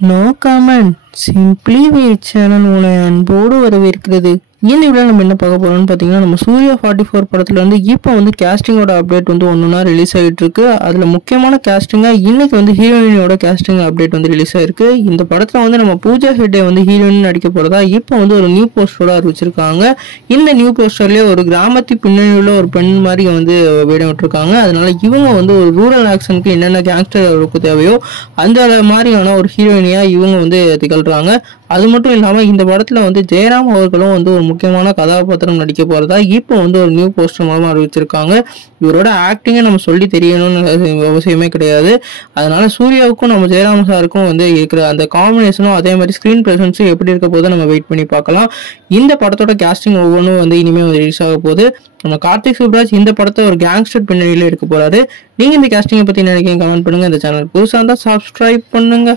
No comment simply wait channel உங்களை அன்போடு வரவேற்கிறது. இந்த வீடியோ நம்ம என்ன பார்க்க போறோம்னு பார்த்தீங்கன்னா, நம்ம சூர்யா 44 படத்துல வந்து இப்போ வந்து கேஸ்டிங்கோட அப்டேட் வந்து ஒன்றுனா ரிலீஸ் ஆகிட்டு இருக்கு. அதில் முக்கியமான கேஸ்டிங்காக இன்னைக்கு வந்து ஹீரோயினோட கேஸ்டிங் அப்டேட் வந்து ரிலீஸ் ஆயிருக்கு. இந்த படத்தில் வந்து நம்ம பூஜா ஹெக்டே வந்து ஹீரோயின் நடிக்க போறதா இப்போ வந்து ஒரு நியூ போஸ்டரோட அறிவிச்சிருக்காங்க. இந்த நியூ போஸ்டர்லேயே ஒரு கிராமத்து பின்னணியில் ஒரு பெண் மாதிரி வந்து வேடம் விட்டுருக்காங்க. அதனால இவங்க வந்து ஒரு ரூரல் ஆக்ஷனுக்கு என்னென்ன கேங்ஸ்டருக்கு தேவையோ அந்த மாதிரியான ஒரு ஹீரோயினியா இவங்க வந்து திகழ்றாங்க. அது மட்டும் இல்லாமல் இந்த படத்தில் வந்து ஜெயராம் அவர்களும் வந்து ஒரு முக்கியமான கதாபாத்திரம் நடிக்க போகிறதா இப்போ வந்து ஒரு நியூ போஸ்டர் மூலமாக அறிவிச்சிருக்காங்க. இவரோட ஆக்டிங்கை நம்ம சொல்லி தெரியணும்னு அவசியமே கிடையாது. அதனால சூர்யாவுக்கும் நம்ம ஜெயராம் சாருக்கும் வந்து இருக்கிற அந்த காம்பினேஷனும் அதே மாதிரி ஸ்க்ரீன் ப்ரெசன்ஸும் எப்படி இருக்க போது நம்ம வெயிட் பண்ணி பார்க்கலாம். இந்த படத்தோட கேஸ்டிங் ஒவ்வொன்றும் வந்து இனிமேல் ரிலீஸ் ஆக போகுது. நம்ம கார்த்திக் சுப்ராஜ் இந்த படத்தை ஒரு கேங்ஸ்டர் பின்னணியில் எடுக்க போறாரு. நீங்க இந்த கேஸ்டிங்கை பற்றி நினைக்கிறீங்க கமெண்ட் பண்ணுங்க. இந்த சேனல் புதுசாக இருந்தால் சப்ஸ்கிரைப் பண்ணுங்க.